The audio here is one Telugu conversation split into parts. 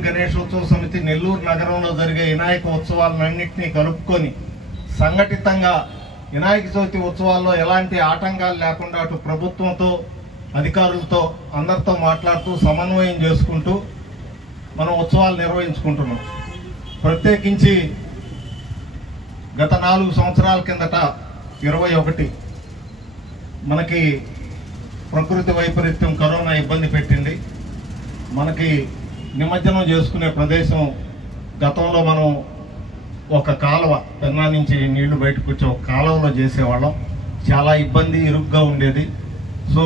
గణేశోత్సవ సమితి నెల్లూరు నగరంలో జరిగే వినాయక ఉత్సవాలన్నింటినీ కలుపుకొని సంఘటితంగా వినాయక చవితి ఉత్సవాల్లో ఎలాంటి ఆటంకాలు లేకుండా అటు ప్రభుత్వంతో అధికారులతో అందరితో మాట్లాడుతూ సమన్వయం చేసుకుంటూ మనం ఉత్సవాలు నిర్వహించుకుంటున్నాం. ప్రత్యేకించి గత 4 సంవత్సరాల కిందట 21 మనకి ప్రకృతి వైపరీత్యం కరోనా ఇబ్బంది పెట్టింది. మనకి నిమజ్జనం చేసుకునే ప్రదేశం గతంలో మనం ఒక కాలువ పెన్నా నుంచి నీళ్లు బయటకు వచ్చి ఒక కాలువలో చేసేవాళ్ళం. చాలా ఇబ్బంది ఇరుగ్గా ఉండేది. సో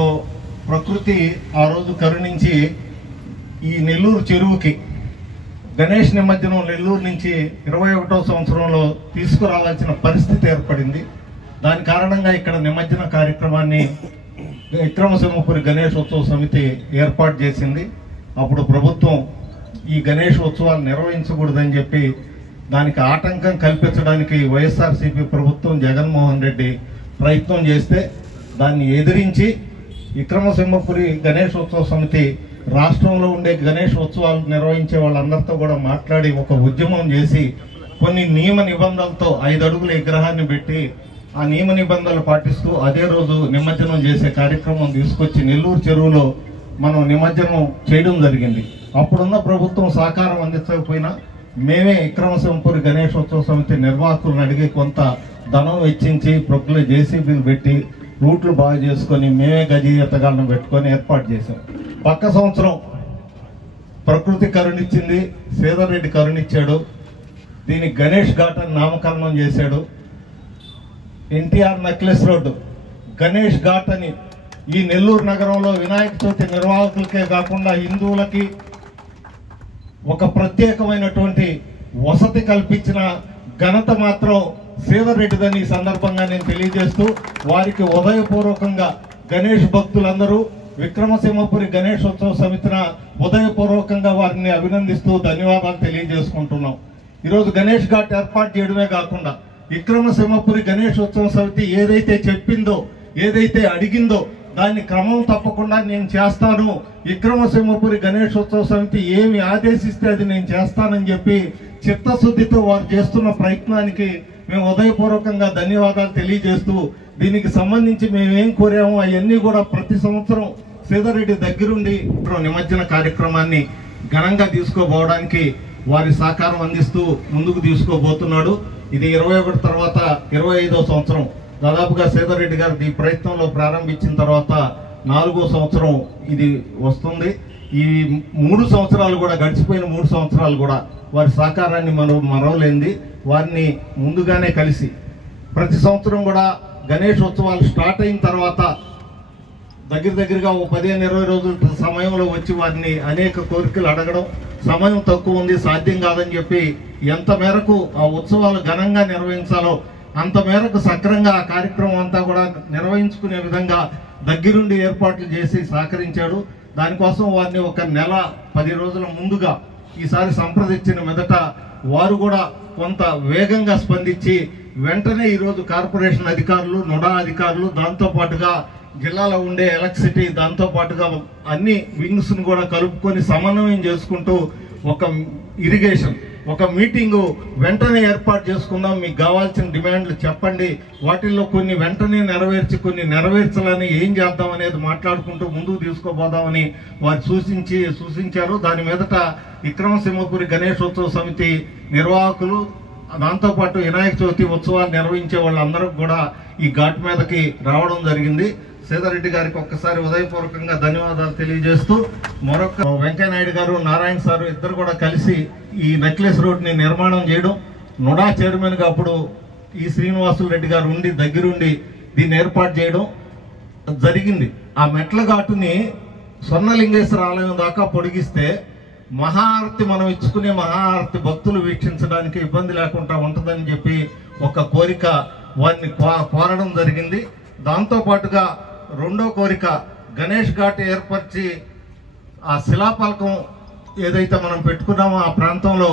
ప్రకృతి ఆ రోజు కరుణించి ఈ నెల్లూరు చెరువుకి గణేష్ నిమజ్జనం నెల్లూరు నుంచి 21వ సంవత్సరంలో తీసుకురావాల్సిన పరిస్థితి ఏర్పడింది. దాని కారణంగా ఇక్కడ నిమజ్జన కార్యక్రమాన్ని విక్రమసింహపురి గణేశోత్సవ సమితి ఏర్పాటు చేసింది. అప్పుడు ప్రభుత్వం ఈ గణేష్ ఉత్సవాలు నిర్వహించకూడదని చెప్పి దానికి ఆటంకం కల్పించడానికి వైఎస్ఆర్సీపీ ప్రభుత్వం జగన్మోహన్ రెడ్డి ప్రయత్నం చేస్తే దాన్ని ఎదిరించి విక్రమసింహపురి గణేశోత్సవ సమితి రాష్ట్రంలో ఉండే గణేష్ ఉత్సవాలు నిర్వహించే వాళ్ళందరితో కూడా మాట్లాడి ఒక ఉద్యమం చేసి కొన్ని నియమ నిబంధనలతో 5 అడుగుల విగ్రహాన్ని పెట్టి ఆ నియమ నిబంధనలు పాటిస్తూ అదే రోజు నిమజ్జనం చేసే కార్యక్రమం తీసుకొచ్చి నెల్లూరు చెరువులో మనం నిమజ్జనం చేయడం జరిగింది. అప్పుడున్న ప్రభుత్వం సహకారం అందించకపోయినా మేమే విక్రమసింహపురి గణేశోత్సవ సమితి నిర్వాహకులను అడిగి కొంత ధనం వెచ్చించి ప్రొక్కులు జేసీబీలు పెట్టి రూట్లు బాగా చేసుకొని మేమే గజీయతగాళ్ళను పెట్టుకొని ఏర్పాటు చేశాం. పక్క సంవత్సరం ప్రకృతి కరుణిచ్చింది, శ్రీధర్ రెడ్డి కరుణిచ్చాడు. దీనికి గణేష్ ఘాట్ అని నామకరణం చేశాడు. ఎన్టీఆర్ నెక్లెస్ రోడ్డు గణేష్ ఘాట్ అని ఈ నెల్లూరు నగరంలో వినాయక చవితి నిర్వాహకులకే కాకుండా హిందువులకి ఒక ప్రత్యేకమైనటువంటి వసతి కల్పించిన ఘనత మాత్రం శ్రీధర్ రెడ్డిదని ఈ సందర్భంగా నేను తెలియజేస్తూ వారికి ఉదయపూర్వకంగా గణేష్ భక్తులందరూ విక్రమసింహపురి గణేశోత్సవ సమితిన ఉదయపూర్వకంగా వారిని అభినందిస్తూ ధన్యవాదాలు తెలియజేసుకుంటున్నాం. ఈరోజు గణేష్ ఘాట్ ఏర్పాటు చేయడమే కాకుండా విక్రమసింహపురి గణేశోత్సవ సమితి ఏదైతే చెప్పిందో ఏదైతే అడిగిందో దాన్ని క్రమం తప్పకుండా నేను చేస్తాను, విక్రమసింహపురి గణేశోత్సవ సమితి ఏమి ఆదేశిస్తే అది నేను చేస్తానని చెప్పి చిత్తశుద్ధితో వారు చేస్తున్న ప్రయత్నానికి మేము ఉదయపూర్వకంగా ధన్యవాదాలు తెలియజేస్తూ దీనికి సంబంధించి మేమేం కోరామో అవన్నీ కూడా ప్రతి సంవత్సరం శ్రీధర్ రెడ్డి దగ్గరుండి నిమజ్జన కార్యక్రమాన్ని ఘనంగా తీసుకోబోవడానికి వారి సహకారం అందిస్తూ ముందుకు తీసుకోబోతున్నాడు. ఇది 21 తర్వాత 25వ సంవత్సరం దాదాపుగా శ్రీధర్ రెడ్డి గారు ఈ ప్రయత్నంలో ప్రారంభించిన తర్వాత 4వ సంవత్సరం ఇది వస్తుంది. ఈ 3 సంవత్సరాలు కూడా గడిచిపోయిన 3 సంవత్సరాలు కూడా వారి సహకారాన్ని మరవలేంది. వారిని ముందుగానే కలిసి ప్రతి సంవత్సరం కూడా గణేష్ ఉత్సవాలు స్టార్ట్ అయిన తర్వాత దగ్గరగా 15-20 రోజుల సమయంలో వచ్చి వారిని అనేక కోరికలు అడగడం, సమయం తక్కువ ఉంది సాధ్యం కాదని చెప్పి ఎంత మేరకు ఆ ఉత్సవాలు ఘనంగా నిర్వహించాలో అంత మేరకు సక్రంగా ఆ కార్యక్రమం అంతా కూడా నిర్వహించుకునే విధంగా దగ్గరుండి ఏర్పాట్లు చేసి సహకరించాడు. దానికోసం వారిని ఒక నెల 10 రోజుల ముందుగా ఈసారి సంప్రదించిన మీదట వారు కూడా కొంత వేగంగా స్పందించి వెంటనే ఈరోజు కార్పొరేషన్ అధికారులు, నుడా అధికారులు, దాంతోపాటుగా జిల్లాలో ఉండే ఎలక్ట్రిసిటీ, దాంతోపాటుగా అన్ని వింగ్స్ను కూడా కలుపుకొని సమన్వయం చేసుకుంటూ ఒక ఇరిగేషన్ ఒక మీటింగు వెంటనే ఏర్పాటు చేసుకుందాం, మీకు కావాల్సిన డిమాండ్లు చెప్పండి, వాటిల్లో కొన్ని వెంటనే నెరవేర్చి కొన్ని నెరవేర్చాలని ఏం చేద్దాం అనేది మాట్లాడుకుంటూ ముందుకు తీసుకోబోదామని వారు సూచించారు. దాని మీదట విక్రమసింహపురి గణేశోత్సవ సమితి నిర్వాహకులు, దాంతోపాటు వినాయక చవితి ఉత్సవాలు నిర్వహించే వాళ్ళందరూ కూడా ఈ ఘాట్ మీదకి రావడం జరిగింది. శ్రీధర్ రెడ్డి గారికి ఒక్కసారి ఉదయపూర్వకంగా ధన్యవాదాలు తెలియజేస్తూ మరొక వెంకయ్యనాయుడు గారు, నారాయణ సారు ఇద్దరు కూడా కలిసి ఈ నెక్లెస్ రోడ్ని నిర్మాణం చేయడం, నుడా చైర్మన్గా అప్పుడు ఈ శ్రీనివాసులు రెడ్డి గారు ఉండి దగ్గరుండి దీన్ని ఏర్పాటు చేయడం జరిగింది. ఆ మెట్ల ఘాటుని స్వర్ణలింగేశ్వర ఆలయం దాకా పొడిగిస్తే మహాఆరతి మనం ఇచ్చుకునే మహాఆరతి భక్తులు వీక్షించడానికి ఇబ్బంది లేకుండా ఉంటుందని చెప్పి ఒక కోరిక వారిని కోరడం జరిగింది. దాంతోపాటుగా రెండో కోరిక గణేష్ ఘాట్ ఏర్పరిచి ఆ శిలాఫలకం ఏదైతే మనం పెట్టుకున్నామో ఆ ప్రాంతంలో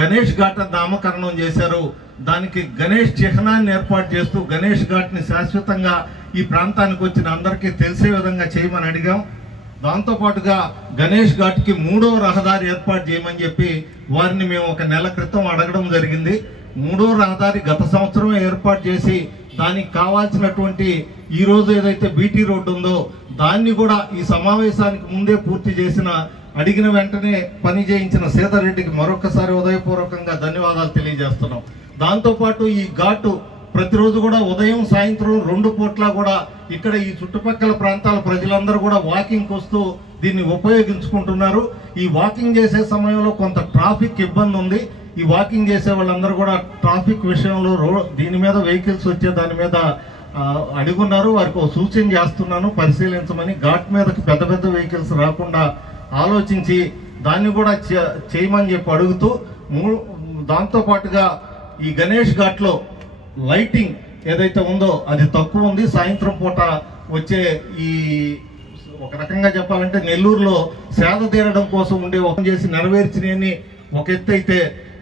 గణేష్ ఘాట్ నామకరణం చేశారు. దానికి గణేష్ చిహ్నాన్ని ఏర్పాటు చేస్తూ గణేష్ ఘాట్ని శాశ్వతంగా ఈ ప్రాంతానికి వచ్చిన అందరికీ తెలిసే విధంగా చేయమని అడిగాం. దాంతోపాటుగా గణేష్ ఘాట్కి 3వ రహదారి ఏర్పాటు చేయమని చెప్పి వారిని మేము ఒక నెల క్రితం అడగడం జరిగింది. 3వ రహదారి గత సంవత్సరం ఏర్పాటు చేసి దానికి కావాల్సినటువంటి ఈరోజు ఏదైతే బీటీ రోడ్డు ఉందో దాన్ని కూడా ఈ సమావేశానికి ముందే పూర్తి చేసిన అడిగిన వెంటనే పని చేయించిన సీతారెడ్డికి మరొకసారి ఉదయపూర్వకంగా ధన్యవాదాలు తెలియజేస్తున్నాం. దాంతోపాటు ఈ ఘాటు ప్రతిరోజు కూడా ఉదయం సాయంత్రం 2 పూట్ల కూడా ఇక్కడ ఈ చుట్టుపక్కల ప్రాంతాల ప్రజలందరూ కూడా వాకింగ్కి వస్తూ దీన్ని ఉపయోగించుకుంటున్నారు. ఈ వాకింగ్ చేసే సమయంలో కొంత ట్రాఫిక్ ఇబ్బంది ఉంది. ఈ వాకింగ్ చేసే వాళ్ళందరూ కూడా ట్రాఫిక్ విషయంలో దీని మీద వెహికల్స్ వచ్చే దాని మీద అడుగున్నారు. వారికి ఒక సూచన చేస్తున్నాను, పరిశీలించమని. ఘాట్ మీదకి పెద్ద పెద్ద వెహికల్స్ రాకుండా ఆలోచించి దాన్ని కూడా చేయమని చెప్పి అడుగుతూ, దాంతోపాటుగా ఈ గణేష్ ఘాట్లో లైటింగ్ ఏదైతే ఉందో అది తక్కువ ఉంది. సాయంత్రం పూట వచ్చే ఈ ఒక రకంగా చెప్పాలంటే నెల్లూరులో సేద తీరడం కోసం ఉండే ఒక చేసి నెరవేర్చినవి ఒక ఎత్తు అయితే,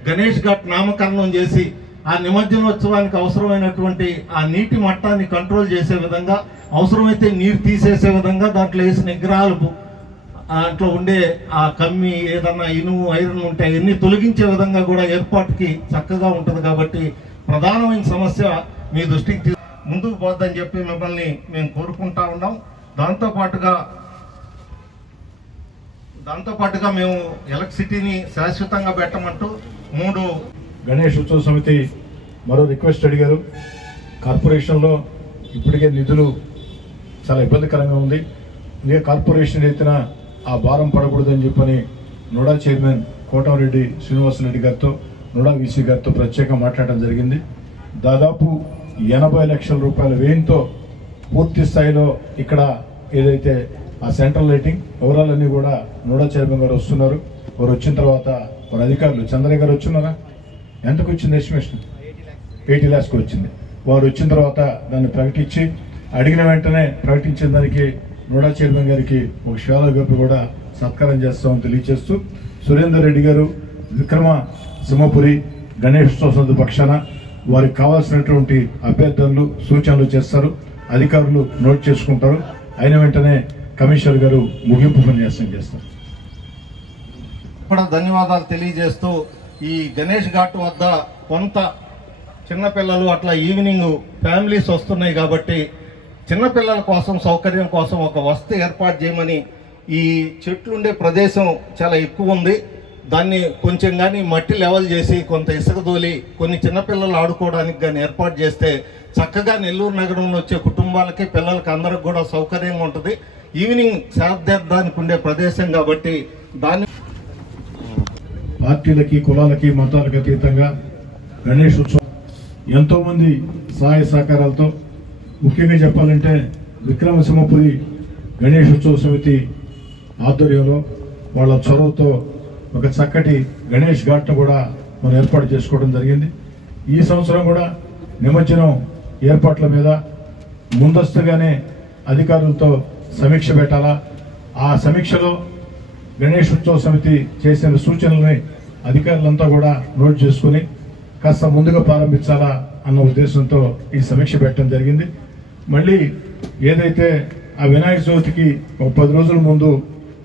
గణేష్ ఘాట్ నామకరణం చేసి ఆ నిమజ్జనోత్సవానికి అవసరమైనటువంటి ఆ నీటి మట్టాన్ని కంట్రోల్ చేసే విధంగా, అవసరమైతే నీరు తీసేసే విధంగా దాంట్లో వేసిన విగ్రహాలు దాంట్లో ఉండే ఆ కమ్మి ఏదన్నా ఇనుము ఐరన్ ఉంటే అవన్నీ తొలగించే విధంగా కూడా ఏర్పాటుకి చక్కగా ఉంటుంది. కాబట్టి ప్రధానమైన సమస్య మీ దృష్టికి ముందుకు పోద్దని చెప్పి మిమ్మల్ని మేము కోరుకుంటా ఉన్నాం. దాంతోపాటుగా మేము ఎలక్ట్రిసిటీని శాశ్వతంగా పెట్టమంటూ 3 గణేష్ ఉత్సవ సమితి మరో రిక్వెస్ట్ అడిగారు. కార్పొరేషన్లో ఇప్పటికే నిధులు చాలా ఇబ్బందికరంగా ఉంది. ఇంకా కార్పొరేషన్ ఎత్తిన ఆ భారం పడకూడదని చెప్పని నోడా చైర్మన్ కోటంరెడ్డి శ్రీనివాసరెడ్డి గారితో, నోడా వీసీ గారితో ప్రత్యేకంగా మాట్లాడడం జరిగింది. దాదాపు 80 లక్షల రూపాయల వ్యయంతో పూర్తి స్థాయిలో ఇక్కడ ఏదైతే ఆ సెంట్రల్ లైటింగ్ ఓవరాల్ అన్నీ కూడా నోడా చైర్మన్ గారు వస్తున్నారు. వారు వచ్చిన తర్వాత వారి అధికారులు చంద్రయ్య గారు వచ్చున్నారా, ఎంతకు వచ్చింది ఎస్టిమేషన్? 80 lakhsకి వచ్చింది. వారు వచ్చిన తర్వాత దాన్ని ప్రకటించి అడిగిన వెంటనే ప్రకటించిన దానికి నోడా చైర్మన్ గారికి ఒక శాల గొప్ప కూడా సత్కారం చేస్తామని తెలియజేస్తూ, సురేందర్ రెడ్డి గారు విక్రమ సింహపురి గణేష్ సమితి పక్షాన వారికి కావాల్సినటువంటి అభ్యర్థనలు సూచనలు చేస్తారు. అధికారులు నోట్ చేసుకుంటారు. అయిన వెంటనే కమిషనర్ గారు ముగింపు ఉపన్యాసం చేస్తారు. కూడా ధన్యవాదాలు తెలియజేస్తూ, ఈ గణేష్ ఘాట్ వద్ద కొంత చిన్నపిల్లలు అట్లా ఈవినింగ్ ఫ్యామిలీస్ వస్తున్నాయి కాబట్టి చిన్నపిల్లల కోసం సౌకర్యం కోసం ఒక వసతి ఏర్పాటు చేయమని, ఈ చెట్లుండే ప్రదేశం చాలా ఎక్కువ ఉంది, దాన్ని కొంచెం కానీ మట్టి లెవెల్ చేసి కొంత ఇసుక దోలి కొన్ని చిన్నపిల్లలు ఆడుకోవడానికి కానీ ఏర్పాటు చేస్తే చక్కగా నెల్లూరు నగరంలో వచ్చే కుటుంబాలకి పిల్లలకి అందరికి కూడా సౌకర్యంగా ఉంటుంది. ఈవినింగ్ సేద్దానికి ఉండే ప్రదేశం కాబట్టి దాన్ని పార్టీలకి కులాలకి మతాలకు అతీతంగా గణేష్ ఉత్సవం ఎంతోమంది సహాయ సహకారాలతో, ముఖ్యంగా చెప్పాలంటే విక్రమసింహపురి గణేష్ ఉత్సవ సమితి ఆధ్వర్యంలో వాళ్ళ చొరవతో ఒక చక్కటి గణేష్ ఘాట్ను కూడా మనం ఏర్పాటు చేసుకోవడం జరిగింది. ఈ సంవత్సరం కూడా నిమజ్జనం ఏర్పాట్ల మీద ముందస్తుగానే అధికారులతో సమీక్ష పెట్టాలా, ఆ సమీక్షలో గణేష్ ఉత్సవ సమితి చేసిన సూచనల్ని అధికారులంతా కూడా నోట్ చేసుకుని కాస్త ముందుగా ప్రారంభించాలా అన్న ఉద్దేశంతో ఈ సమీక్ష పెట్టడం జరిగింది. మళ్ళీ ఏదైతే ఆ వినాయక చవితికి ఒక 10 రోజుల ముందు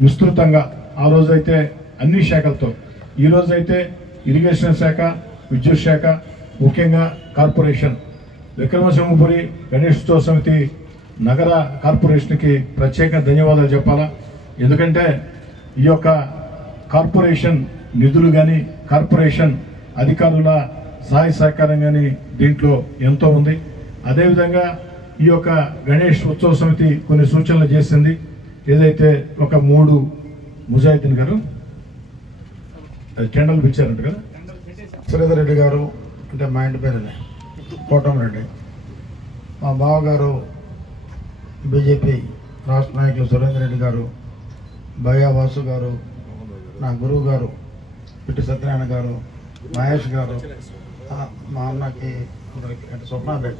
విస్తృతంగా, ఆ రోజైతే అన్ని శాఖలతో, ఈ రోజైతే ఇరిగేషన్ శాఖ, విద్యుత్ శాఖ, ముఖ్యంగా కార్పొరేషన్, విక్రమసింహపురి గణేష్ ఉత్సవ సమితి నగర కార్పొరేషన్కి ప్రత్యేక ధన్యవాదాలు చెప్పాలా. ఎందుకంటే ఈ యొక్క కార్పొరేషన్ నిధులు కానీ కార్పొరేషన్ అధికారుల సహాయ సహకారం కానీ దీంట్లో ఎంతో ఉంది. అదేవిధంగా ఈ యొక్క గణేష్ ఉత్సవ సమితి కొన్ని సూచనలు చేసింది. ఏదైతే ఒక 3 ముజాహిద్దీన్ గారు టెండర్లు పిలిచారంట కదా, సురేందర్ రెడ్డి గారు అంటే మా ఇంటి పేరునే కోటంరెడ్డి, మా బావగారు బీజేపీ రాష్ట్ర నాయకులు సురేందర్ రెడ్డి గారు, భయ్యా వాసు గారు, నా గురువు గారు పిట్టి సత్యనారాయణ గారు, మహేష్ గారు, మా అన్నకి స్వప్నాబెట్,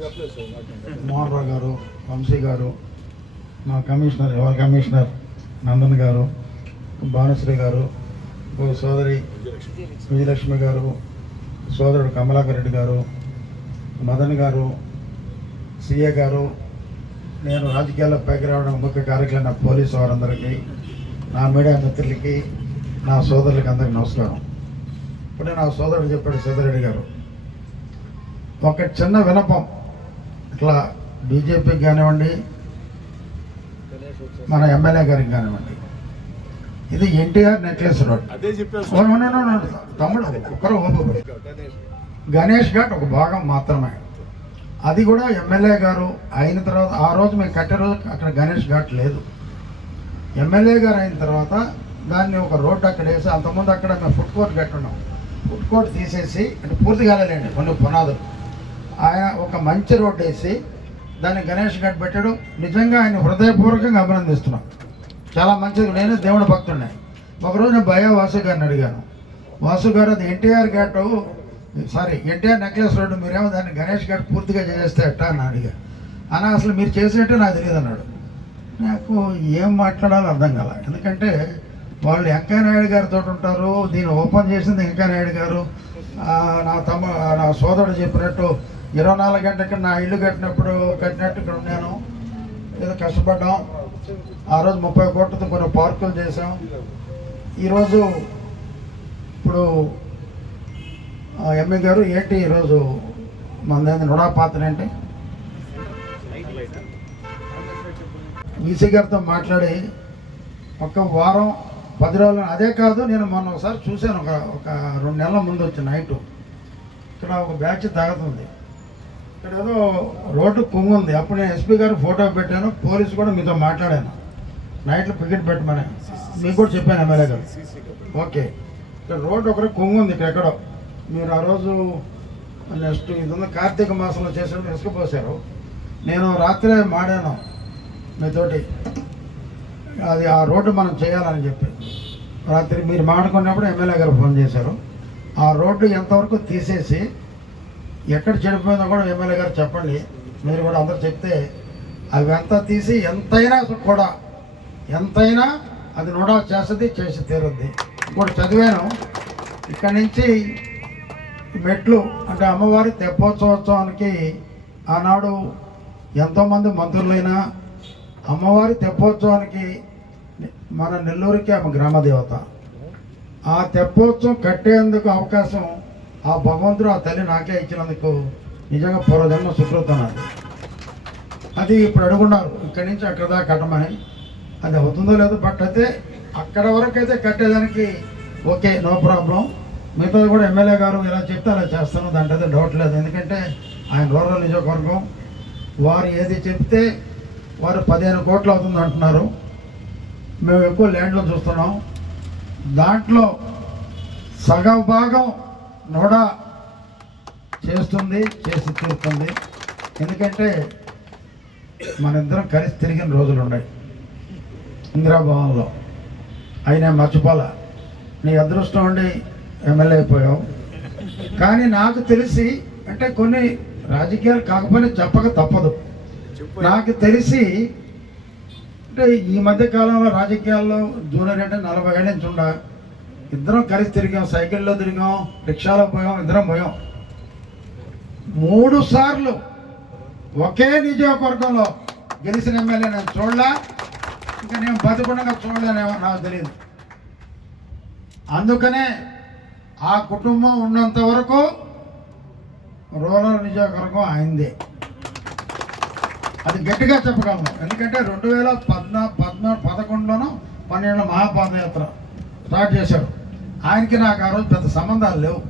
మోహన్ రావు గారు, వంశీ గారు, మా కమిషనర్ నందన్ గారు, భానుశ్రీ గారు, ఓ సోదరి విజయలక్ష్మి గారు, సోదరుడు కమలాకర్ రెడ్డి గారు, మదన్ గారు, సిఏ గారు, నేను రాజకీయాల్లో పైకి రావడం ముఖ్య కార్యక్రమం నా పోలీసు వారందరికీ, నా మీడియా మిత్రులకి, నా సోదరులకి అందరికీ నమస్కారం. ఇప్పుడే నా సోదరుడు చెప్పాడు సీతారెడ్డి గారు, ఒక చిన్న వినపం, ఇట్లా బీజేపీకి కానివ్వండి, మన ఎమ్మెల్యే గారికి కానివ్వండి, ఇది ఎన్టీఆర్ నెక్లెస్ రోడ్. తమ్ముడు ఒక్కరు గణేష్ ఘాట్ ఒక భాగం మాత్రమే. అది కూడా ఎమ్మెల్యే గారు అయిన తర్వాత, ఆ రోజు మేము కట్టే రోజు అక్కడ గణేష్ ఘాట్ లేదు. ఎమ్మెల్యే గారు అయిన తర్వాత దాన్ని ఒక రోడ్డు అక్కడ వేసి, అంతకుముందు అక్కడ మేము ఫుడ్ కోర్ట్ కట్టున్నాం. ఫుడ్ కోర్ట్ తీసేసి, అంటే పూర్తి కాలేదండి, కొన్ని పునాదులు, ఆయన ఒక మంచి రోడ్డు వేసి దాన్ని గణేష్ ఘాట్ పెట్టాడు. నిజంగా ఆయన హృదయపూర్వకంగా అభినందిస్తున్నాం. చాలా మంచిది. నేను దేవుడి భక్తుడిని. ఒకరోజు నేను భయ వాసు గారిని అడిగాను, వాసు గారు అది ఎన్టీఆర్ నెక్లెస్ రోడ్డు, మీరేమో దాన్ని గణేష్ ఘాట్ పూర్తిగా చేస్తే ఎట్టా అని అడిగా. అని అసలు మీరు చేసినట్టే నాకు తెలియదు అన్నాడు. నాకు ఏం మాట్లాడాలో అర్థం కాల. ఎందుకంటే వాళ్ళు వెంకయ్య నాయుడు గారితో ఉంటారు, దీన్ని ఓపెన్ చేసింది వెంకయ్య నాయుడు గారు. నా సోదరుడు చెప్పినట్టు 24 గంటలకి నా ఇల్లు కట్టినట్టు ఇక్కడ ఉన్నాను, ఏదో కష్టపడ్డాం. ఆ రోజు 30 కోట్లతో కొన్ని పార్కులు చేసాం. ఈరోజు ఇప్పుడు ఎంఏ గారు ఏంటి ఈరోజు మన నుడా పాత్ర ఏంటి, వీసీ గారితో మాట్లాడి ఒక వారం 10 రోజులు, అదే కాదు నేను మొన్న ఒకసారి చూశాను, ఒక 2 నెలల ముందు వచ్చి నైటు ఇక్కడ ఒక బ్యాచ్ తాగుతుంది, ఇక్కడ ఏదో రోడ్డు కుంగుంది. అప్పుడు నేను ఎస్పీ గారు ఫోటో పెట్టాను, పోలీసు కూడా మీతో మాట్లాడాను, నైట్లో పికెట్ పెట్టమని మీకు కూడా చెప్పాను ఎమ్మెల్యే గారు. ఓకే, ఇక్కడ రోడ్డు ఒకరు కుంగుంది ఇక్కడ ఎక్కడో. మీరు ఆ రోజు నెక్స్ట్ ఇది ఉంది కార్తీక మాసంలో చేసినప్పుడు ఇసుక పోసారు. నేను రాత్రే మాడాను మీతోటి, అది ఆ రోడ్డు మనం చేయాలని చెప్పి. రాత్రి మీరు మాడుకున్నప్పుడు ఎమ్మెల్యే గారు ఫోన్ చేశారు. ఆ రోడ్డు ఎంతవరకు తీసేసి ఎక్కడ చెడిపోయిందో కూడా ఎమ్మెల్యే గారు చెప్పండి, మీరు కూడా అందరూ చెప్తే అవి అంతా తీసి ఎంతైనా అది నోడా చేస్తుంది, చేసి తీరుద్ది. ఇంకోటి చదివాను, ఇక్కడి నుంచి మెట్లు అంటే అమ్మవారి తెప్పోత్సవానికి ఆనాడు ఎంతోమంది మంత్రులైనా అమ్మవారి తెప్పోత్సవానికి మన నెల్లూరుకి ఆమె గ్రామదేవత. ఆ తెప్పోత్సవం కట్టేందుకు అవకాశం ఆ భగవంతుడు ఆ తల్లి నాకే ఇచ్చినందుకు నిజంగా పూర్వజన్మ సుకృతం. అది ఇప్పుడు అడుగున్నారు ఇక్కడి నుంచి అక్కడ దాకా కట్టమని. అది అవుతుందో లేదో, బట్ అయితే అక్కడ వరకు అయితే కట్టేదానికి ఓకే, నో ప్రాబ్లం. మిగతాది కూడా ఎమ్మెల్యే గారు ఇలా చెప్తే అలా చేస్తాను, దాంట్లో అయితే డౌట్ లేదు. ఎందుకంటే ఆయన రూరల్ నియోజకవర్గం, వారు ఏది చెప్తే వారు 15 కోట్లు అవుతుంది అంటున్నారు. మేము ఎక్కువ ల్యాండ్లో చూస్తున్నాం, దాంట్లో సగం భాగం నోడా చేస్తుంది, చేసి తీరుతుంది. ఎందుకంటే మన ఇద్దరం కలిసి తిరిగిన రోజులు ఉన్నాయి ఇందిరాభవన్లో. అయినా మర్చిపోలా, నీ అదృష్టం ఉండి ఎమ్మెల్యే అయిపోయావు. కానీ నాకు తెలిసి, అంటే కొన్ని రాజకీయాలు కాకపోయినా చెప్పక తప్పదు, నాకు తెలిసి అంటే ఈ మధ్య కాలంలో రాజకీయాల్లో జూనియర్ అంటే 40 ఏళ్ళ నుంచి ఉండ, ఇద్దరం కలిసి తిరిగాం, సైకిల్లో తిరిగాం, రిక్షాలో పోయాం, ఇద్దరం పోయాం. 3 సార్లు ఒకే నియోజకవర్గంలో గెలిచిన ఎమ్మెల్యే నేను చూడలా, ఇంకా నేను బతుకుండగా చూడలేనేమో నాకు తెలియదు. అందుకనే ఆ కుటుంబం ఉన్నంత వరకు రూరల్ నియోజకవర్గం ఆయనదే, అది గట్టిగా చెప్పగలను. ఎందుకంటే 2011లోనో 12లో మహాపాదయాత్ర స్టార్ట్ చేశాడు. ఆయనకి నాకు ఆ రోజు పెద్ద సంబంధాలు లేవు,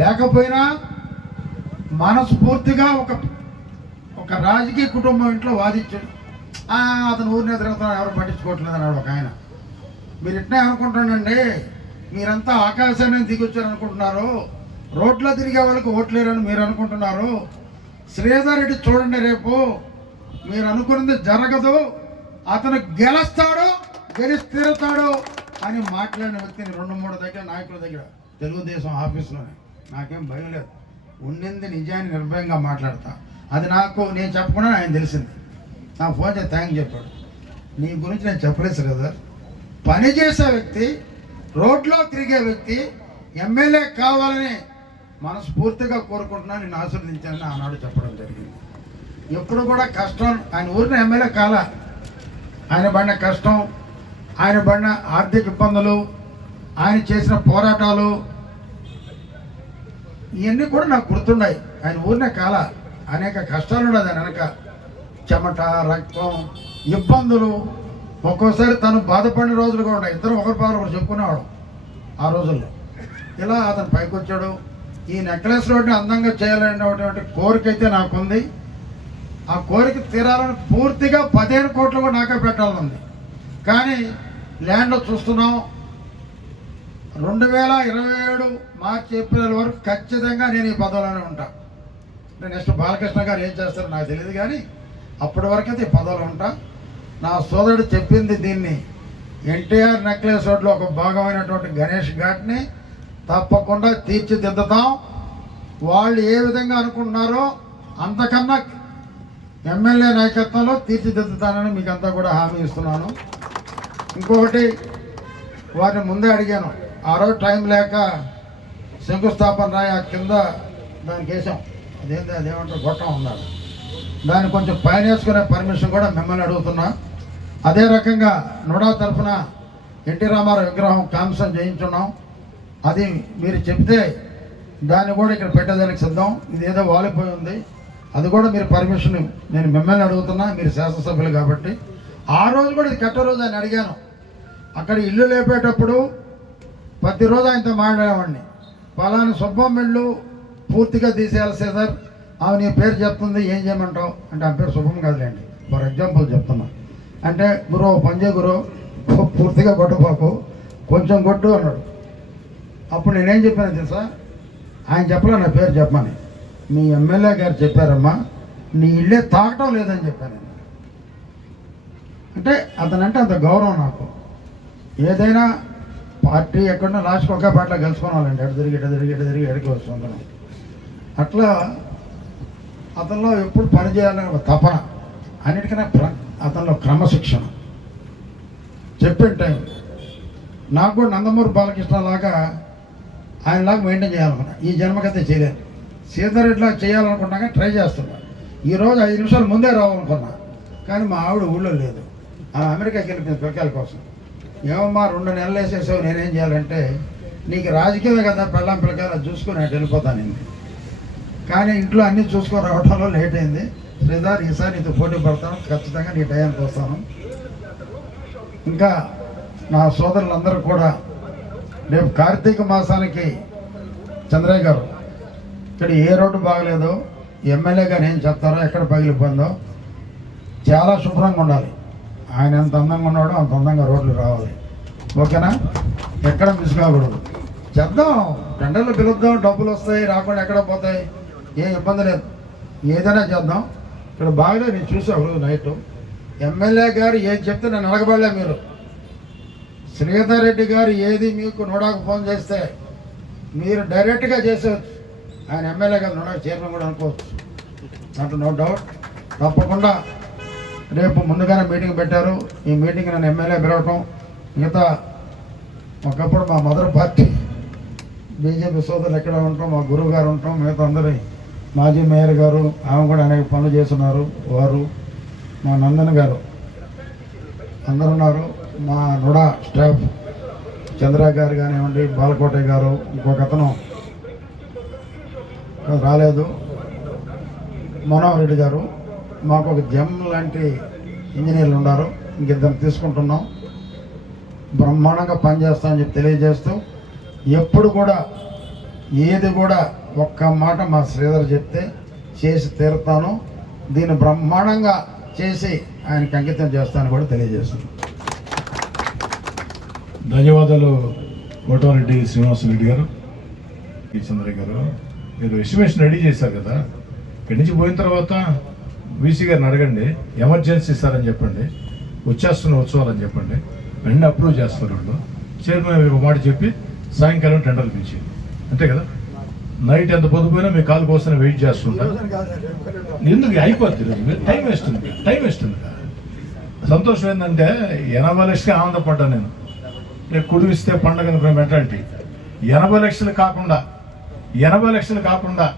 లేకపోయినా మనస్ఫూర్తిగా ఒక రాజకీయ కుటుంబం ఇంట్లో వాదించాడు. అతను ఊరినే తిరుగుతాను, ఎవరు పట్టించుకోవట్లేదు అన్నాడు ఒక ఆయన. మీరు ఇట్నే అనుకుంటానండి, మీరంతా ఆకాశాన్ని దిగొచ్చారు అనుకుంటున్నారు, రోడ్లో తిరిగే వాళ్ళకి ఓట్లేరని మీరు అనుకుంటున్నారు. శ్రీధర్ రెడ్డి చూడండి, రేపు మీరు అనుకున్నది జరగదు, అతను గెలుస్తాడు, గెలిచి తీరుతాడు అని మాట్లాడిన వ్యక్తిని 2-3 దగ్గర నాయకుల దగ్గర తెలుగుదేశం ఆఫీసులోనే. నాకేం భయం లేదు, ఉండింది నిజాన్ని నిర్భయంగా మాట్లాడతా. అది నేను చెప్పకుండా ఆయన తెలిసింది. నాకు ఫోన్ చేసి థ్యాంక్ చెప్పాడు. నీ గురించి నేను చెప్పలేదు కదా, పని చేసే వ్యక్తి రోడ్లో తిరిగే వ్యక్తి ఎమ్మెల్యే కావాలని మనస్ఫూర్తిగా కోరుకుంటున్నా నేను ఆశీర్వదించాలని ఆనాడు చెప్పడం జరిగింది. ఎప్పుడు కూడా కష్టం, ఆయన ఊరిన ఎమ్మెల్యే కాల, ఆయన పడిన కష్టం, ఆయన పడిన ఆర్థిక ఇబ్బందులు, ఆయన చేసిన పోరాటాలు ఇవన్నీ కూడా నాకు గుర్తున్నాయి. ఆయన ఊరిన కాల అనేక కష్టాలు ఉండదు ఆయన వెనక, చెమట, రక్తం, ఇబ్బందులు. ఒక్కోసారి తను బాధపడిన రోజులు కూడా ఉన్నాయి. ఇద్దరు ఒకరి పాలు ఒకరు చెప్పుకునేవాడు ఆ రోజుల్లో. ఇలా అతను పైకి వచ్చాడు. ఈ నెక్లెస్ రోడ్ని అందంగా చేయాలనేటువంటి కోరిక అయితే నాకుంది. ఆ కోరిక తీరాలని పూర్తిగా 15 కోట్లు కూడా నాకే పెట్టాలని ఉంది. కానీ ల్యాండ్లో చూస్తున్నాం 2027 మార్చి ఏప్రిల్ వరకు ఖచ్చితంగా నేను ఈ పదవిలోనే ఉంటా. నెక్స్ట్ బాలకృష్ణ గారు ఏం చేస్తారో నాకు తెలియదు, కానీ అప్పటి వరకు అయితే ఈ పదవిలో ఉంటా. నా సోదరుడు చెప్పింది దీన్ని ఎన్టీఆర్ నెక్లెస్ రోడ్లో ఒక భాగమైనటువంటి గణేష్ ఘాట్ని తప్పకుండా తీర్చిదిద్దుతాం. వాళ్ళు ఏ విధంగా అనుకుంటున్నారో అంతకన్నా ఎమ్మెల్యే నాయకత్వంలో తీర్చిదిద్దుతానని మీకు అంతా కూడా హామీ ఇస్తున్నాను. ఇంకొకటి వారిని ముందే అడిగాను, ఆ రోజు టైం లేక శంకుస్థాపన రాయి ఆ కింద దానికి వేసాం, అదేమంటారు గొట్టం ఉన్నారు, దాన్ని కొంచెం పైన వేసుకునే పర్మిషన్ కూడా మిమ్మల్ని అడుగుతున్నా. అదే రకంగా నుడా తరఫున ఎన్టీ రామారావు విగ్రహం కాంసం చేయించున్నాం. అది మీరు చెప్తే దాన్ని కూడా ఇక్కడ పెట్టేదానికి సిద్ధం. ఇది ఏదో వాలిపోయి ఉంది, అది కూడా మీరు పర్మిషన్ నేను మిమ్మల్ని అడుగుతున్నా, మీరు శాసనసభ్యులు కాబట్టి. ఆ రోజు కూడా ఇది కట్ట రోజు ఆయన అడిగాను. అక్కడ ఇల్లు లేపేటప్పుడు ప్రతిరోజు ఆయనతో మాట్లాడేవాడిని, పలాని సుబ్బమ్మ ఇల్లు పూర్తిగా తీసేయాలి సార్, ఆమె నీ పేరు చెప్తుంది, ఏం చేయమంటావు అంటే ఆ పేరు శుభం కాదులేండి, ఫర్ ఎగ్జాంపుల్ చెప్తున్నా. అంటే గురు పంజే గురు పూర్తిగా కొట్టబాకు, కొంచెం కొట్టు అన్నాడు. అప్పుడు నేనేం చెప్పాను తెలుసా, ఆయన చెప్పలే నా పేరు చెప్పమని, మీ ఎమ్మెల్యే గారు చెప్పారమ్మా నీ ఇల్లే తాకటం లేదని చెప్పాను. అంటే అతనంటే అంత గౌరవం నాకు. ఏదైనా పార్టీ ఎక్కడన్నా లాస్ట్కి ఒకే పాటలో గెలుచుకోవాలండి, ఎటు తిరిగి ఎడికి వస్తుంటాను. అట్లా అతనిలో ఎప్పుడు పని చేయాలని ఒక తపన, అన్నిటికన్నా అతనిలో క్రమశిక్షణ, చెప్పిన టైం. నాకు కూడా నందమూరి బాలకృష్ణ లాగా ఆయనలాగా మెయింటైన్ చేయాలనుకున్నా, ఈ జన్మకైతే చేయలేదు. సీతారెడ్డిలాగా చేయాలనుకున్నాక ట్రై చేస్తున్నా. ఈరోజు 5 నిమిషాలు ముందే రావాలనుకున్నా, కానీ మా ఆవిడ ఊళ్ళో లేదు, ఆమె అమెరికాకి వెళ్ళిపోయింది పిల్లకాయల కోసం. ఏమమ్మా 2 నెలలు వేసేసావు, నేనేం చేయాలంటే నీకు రాజకీయమే కదా పెళ్ళాం పిల్లకాయలు, అది చూసుకొని అటు వెళ్ళిపోతాను నేను. కానీ ఇంట్లో అన్నీ చూసుకొని రావడంలో లేట్ అయింది. శ్రీధర్ ఈసారి నీతో పోటీ పడతాను, ఖచ్చితంగా నీ టయానికి వస్తాను. ఇంకా నా సోదరులందరూ కూడా రేపు కార్తీక మాసానికి చంద్రయ్య గారు ఇక్కడ ఏ రోడ్డు బాగలేదో ఎమ్మెల్యే గారు ఏం చెప్తారో, ఎక్కడ పగిలిపోయిందో చాలా శుభ్రంగా ఉండాలి. ఆయన ఎంత అందంగా ఉన్నాడో అంత అందంగా రోడ్లు రావాలి, ఓకేనా? ఎక్కడ మిస్ కాకూడదు. చేద్దాం, టెండర్లు పిలుద్దాం, డబ్బులు వస్తాయి, రాకుండా ఎక్కడ పోతాయి, ఏ ఇబ్బంది లేదు, ఏదైనా చేద్దాం. ఇక్కడ బాగలేదు, నేను చూసాను రోజు నైట్ ఎమ్మెల్యే గారు ఏది చెప్తే నన్ను అడగబడలే. మీరు శ్రీధర్ రెడ్డి గారు ఏది మీకు నోడాకు ఫోన్ చేస్తే మీరు డైరెక్ట్గా చేసేవచ్చు. ఆయన ఎమ్మెల్యే గారు నోడాకు చైర్మన్ కూడా అనుకోవచ్చు, దాంట్లో నో డౌట్. తప్పకుండా రేపు ముందుగానే మీటింగ్ పెట్టారు. ఈ మీటింగ్ నన్ను ఎమ్మెల్యే పిలవటం, మిగతా ఒకప్పుడు మా మదర్ పార్టీ బీజేపీ సోదరులు ఎక్కడ ఉంటాం, మా గురువు గారు ఉంటాం, మిగతా అందరి మాజీ మేయర్ గారు ఆమె కూడా అనేక పనులు చేస్తున్నారు, వారు మా నందన్ గారు అందరు ఉన్నారు. మా నుడా స్టాఫ్ చంద్ర గారు కానివ్వండి, బాలకోటయ్య గారు, ఇంకొక అతను రాలేదు, మనోహర్ రెడ్డి గారు, మాకు ఒక జెమ్ లాంటి ఇంజనీర్లు ఉన్నారు, ఇంకిద్దరు తీసుకుంటున్నాం. బ్రహ్మాండంగా పనిచేస్తామని చెప్పి తెలియజేస్తూ, ఎప్పుడు కూడా ఏది కూడా ఒక్క మాట మా శ్రీధర్ చెప్తే చేసి తీరుతాను, దీన్ని బ్రహ్మాండంగా చేసి ఆయనకి అంకితం చేస్తానని కూడా తెలియజేస్తున్నాను. ధన్యవాదాలు కోటమిరెడ్డి శ్రీనివాసరెడ్డి గారు, చంద్రయ్య గారు. మీరు ఎస్టిమేషన్ రెడీ చేశారు కదా, ఇక్కడి నుంచి పోయిన తర్వాత వీసీ గారిని అడగండి, ఎమర్జెన్సీ సార్ అని చెప్పండి, వచ్చేస్తున్న ఉత్సవాలని చెప్పండి, వెంటనే అప్రూవ్ చేస్తారు వాళ్ళు. చైర్మన్ ఒక మాట చెప్పి సాయంకాలం టెండర్లు పిలిచి, అంతే కదా. నైట్ ఎంత పొద్దుపోయినా మీ కాలు కోసం వెయిట్ చేస్తుంటారు. ఎందుకు అయిపోద్ది, టైం వేస్ట్ ఉంది. సంతోషం ఏంటంటే 80 లక్షలకి ఆనందపడ్డాను నేను. కుడివిస్తే పండగ అనుకునే మెంటాలిటీ. 80 లక్షలు కాకుండా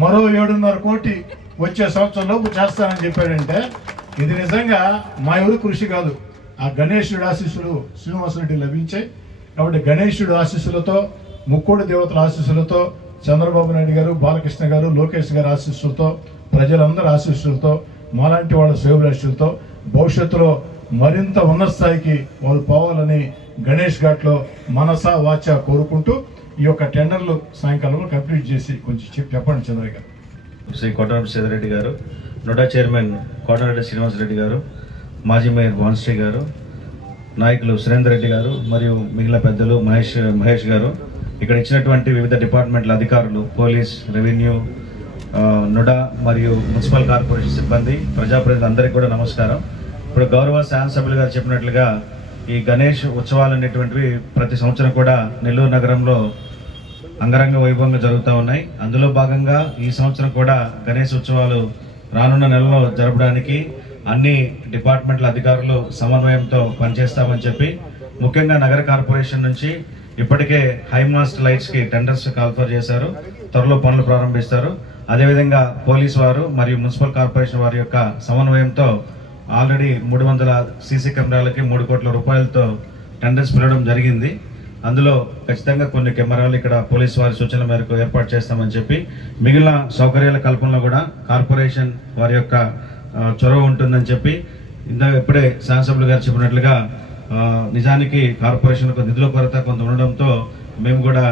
మరో 7.5 కోటి వచ్చే సంవత్సరం లోపు చేస్తానని చెప్పాడంటే ఇది నిజంగా మా ఎవరు కృషి కాదు, ఆ గణేశుడి ఆశీస్సులు శ్రీనివాసరెడ్డి లభించాయి. కాబట్టి గణేశుడి ఆశీస్సులతో, ముక్కోడి దేవతల ఆశీస్సులతో, చంద్రబాబు నాయుడు గారు, బాలకృష్ణ గారు, లోకేష్ గారి ఆశీస్సులతో, ప్రజలందరి ఆశీస్సులతో, మాలాంటి వాళ్ళ శ్రేయోభిలాషులతో భవిష్యత్తులో మరింత ఉన్నత స్థాయికి వాళ్ళు పోవాలని గణేష్ ఘాట్లో మనసా వాచా కోరుకుంటూ ఈ యొక్క టెండర్లు సాయంకాలంలో కంప్లీట్ చేసి కొంచెం చెప్పండి చంద్రయ్య గారు. శ్రీ కోటమిరెడ్డి సీతారెడ్డి గారు, నోడా చైర్మన్ కోటమిరెడ్డి శ్రీనివాసరెడ్డి గారు, మాజీ మేయర్ భానుశ్రీ గారు, నాయకులు సురేందర్ రెడ్డి గారు మరియు మిగిలిన పెద్దలు మహేష్ గారు, ఇక్కడ ఇచ్చినటువంటి వివిధ డిపార్ట్మెంట్ల అధికారులు, పోలీస్, రెవెన్యూ, నుడా మరియు మున్సిపల్ కార్పొరేషన్ సిబ్బంది, ప్రజాప్రతినిధులు అందరికీ కూడా నమస్కారం. ఇప్పుడు గౌరవ శాసనసభ్యులు గారు చెప్పినట్లుగా ఈ గణేష్ ఉత్సవాలు అనేటువంటివి ప్రతి సంవత్సరం కూడా నెల్లూరు నగరంలో అంగరంగ వైభవంగా జరుగుతూ ఉన్నాయి. అందులో భాగంగా ఈ సంవత్సరం కూడా గణేష్ ఉత్సవాలు రానున్న నెలలో జరపడానికి అన్ని డిపార్ట్మెంట్ల అధికారులు సమన్వయంతో పనిచేస్తామని చెప్పి, ముఖ్యంగా నగర కార్పొరేషన్ నుంచి ఇప్పటికే హైమాస్ట్ లైట్స్కి టెండర్స్ కాల్ఫర్ చేశారు, త్వరలో పనులు ప్రారంభిస్తారు. అదేవిధంగా పోలీస్ వారు మరియు మున్సిపల్ కార్పొరేషన్ వారి యొక్క సమన్వయంతో ఆల్రెడీ 300 సీసీ కెమెరాలకి 3 కోట్ల రూపాయలతో టెండర్స్ పిలవడం జరిగింది. అందులో ఖచ్చితంగా కొన్ని కెమెరాలు ఇక్కడ పోలీస్ వారి సూచనల మేరకు ఏర్పాటు చేస్తామని చెప్పి, మిగిలిన సౌకర్యాల కల్పనలో కూడా కార్పొరేషన్ వారి యొక్క చొరవ ఉంటుందని చెప్పి, ఇప్పుడే శాసనసభ్యులు గారు చెప్పినట్లుగా నిజానికి కార్పొరేషన్కు నిధుల కొరత కొంత ఉండడంతో మేము కూడా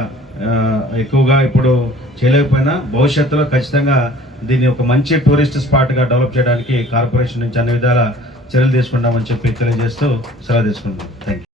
ఎక్కువగా ఇప్పుడు చేయలేకపోయినా భవిష్యత్తులో ఖచ్చితంగా దీన్ని ఒక మంచి టూరిస్ట్ స్పాట్గా డెవలప్ చేయడానికి కార్పొరేషన్ నుంచి అన్ని విధాల చర్యలు తీసుకుంటామని చెప్పి తెలియజేస్తూ సెలవు తీసుకుంటాం. Thank you.